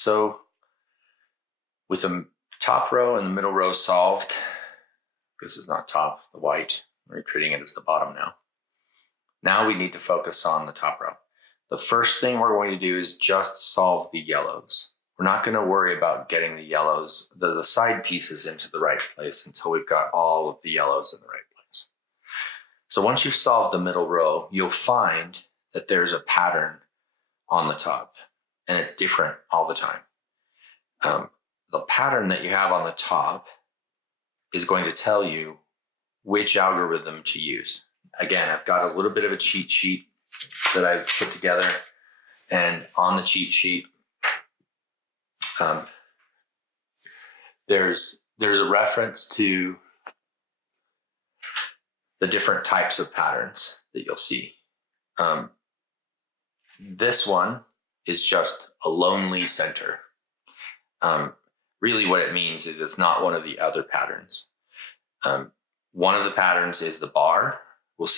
So with the top row and the middle row solved, this is not top, the white, we're treating it as the bottom now. Now we need to focus on the top row. The first thing we're going to do is just solve the yellows. We're not going to worry about getting the yellows, the side pieces into the right place until we've got all of the yellows in the right place. So once you've solved the middle row, you'll find that there's a pattern on the top, and it's different all the time. The pattern that you have on the top is going to tell you which algorithm to use. Again, I've got a little bit of a cheat sheet that I've put together, and on the cheat sheet, there's a reference to the different types of patterns that you'll see. This one is just a lonely center. Really what it means is it's not one of the other patterns. One of the patterns is the bar. We'll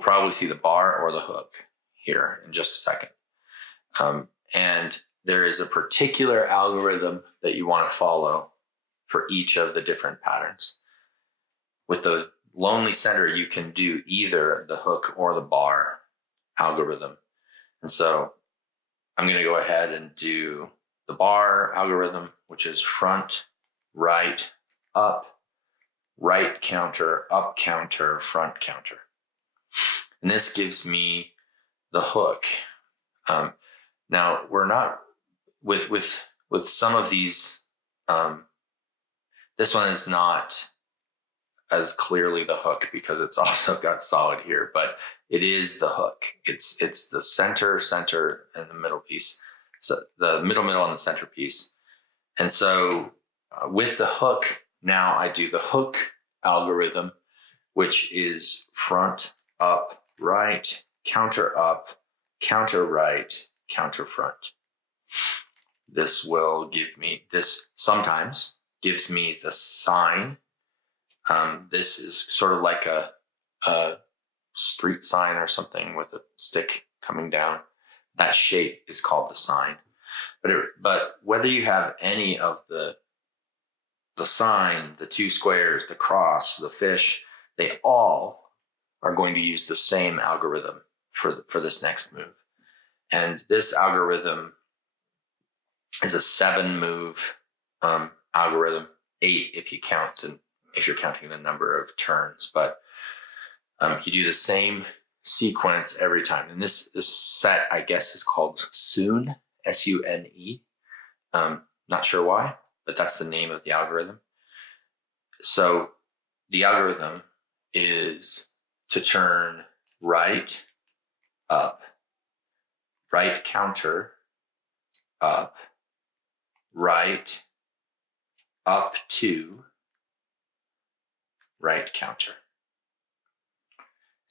probably see the bar or the hook here in just a second. And there is a particular algorithm that you want to follow for each of the different patterns. With the lonely center, you can do either the hook or the bar algorithm. And so I'm going to go ahead and do the bar algorithm, which is front, right, up, right counter, up counter, front counter. And this gives me the hook. Now we're not with some of these. This one is not as clearly the hook because it's also got solid here, but it is the hook. It's the center, and the middle piece. So the middle, and the center piece. And so with the hook, now I do the hook algorithm, which is front, up, right, counter up, counter right, counter front. This sometimes gives me the sign. This is sort of like a street sign or something with a stick coming down. That shape is called the sign. But whether you have any of the sign, the two squares, the cross, the fish, they all are going to use the same algorithm for this next move. And this algorithm is a 7-move algorithm, 8 if you're counting the number of turns. But you do the same sequence every time. And this set, I guess, is called Sune, S-U-N-E. Not sure why, but that's the name of the algorithm. So the algorithm is to turn right, up, right counter, up, right, up to, right counter.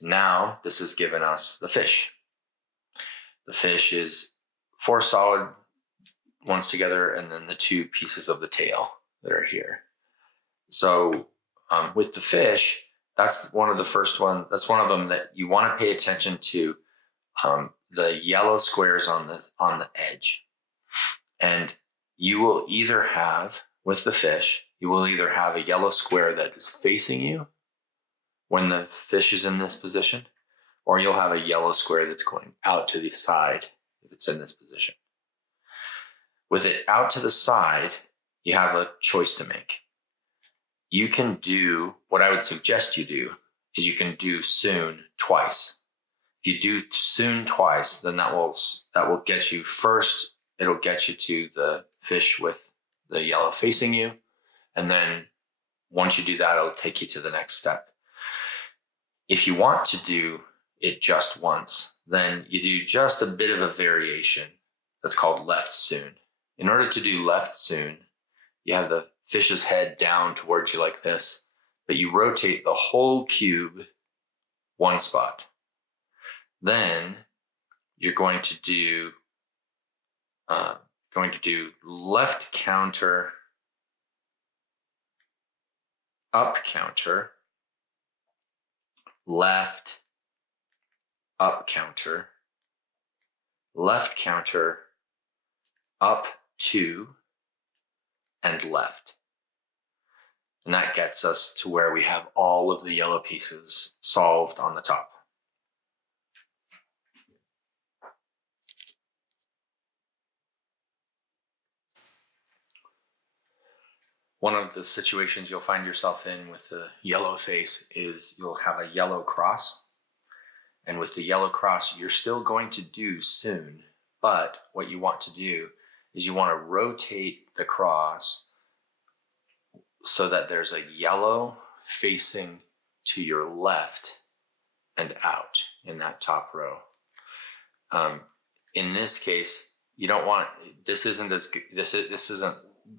Now this has given us the fish. The fish is 4 solid ones together and then the 2 pieces of the tail that are here. So with the fish, that's one of the first one. That's one of them that you want to pay attention to. The yellow squares on the edge, and you will either have with the fish, you will either have a yellow square that is facing you when the fish is in this position, or you'll have a yellow square that's going out to the side if it's in this position. With it out to the side, you have a choice to make. You can do, what I would suggest you do, is you can do Sune twice. If you do Sune twice, then that will get you first, it'll get you to the fish with the yellow facing you. And then once you do that, it'll take you to the next step. If you want to do it just once, then you do just a bit of a variation that's called left Sune. In order to do left Sune, you have the fish's head down towards you like this, but you rotate the whole cube one spot. Then you're going to do left counter, up counter, left, up counter, left counter, up 2, and left. And that gets us to where we have all of the yellow pieces solved on the top. One of the situations you'll find yourself in with the yellow face is you'll have a yellow cross. And with the yellow cross, you're still going to do soon. But what you want to do is you want to rotate the cross so that there's a yellow facing to your left and out in that top row. In this case, you don't want, this isn't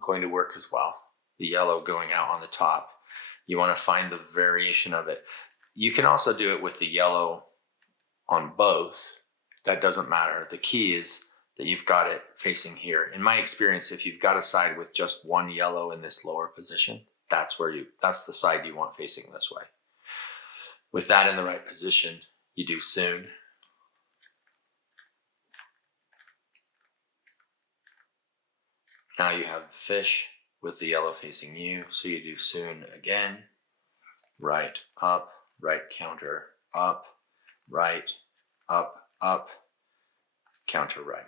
going to work as well. The yellow going out on the top. You want to find the variation of it. You can also do it with the yellow on both. That doesn't matter. The key is that you've got it facing here. In my experience, if you've got a side with just one yellow in this lower position, that's the side you want facing this way. With that in the right position, you do soon. Now you have the fish with the yellow facing you, so you do soon again. Right, up, right counter, up, right, up, up, counter right.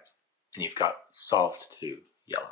And you've got solved to yellow.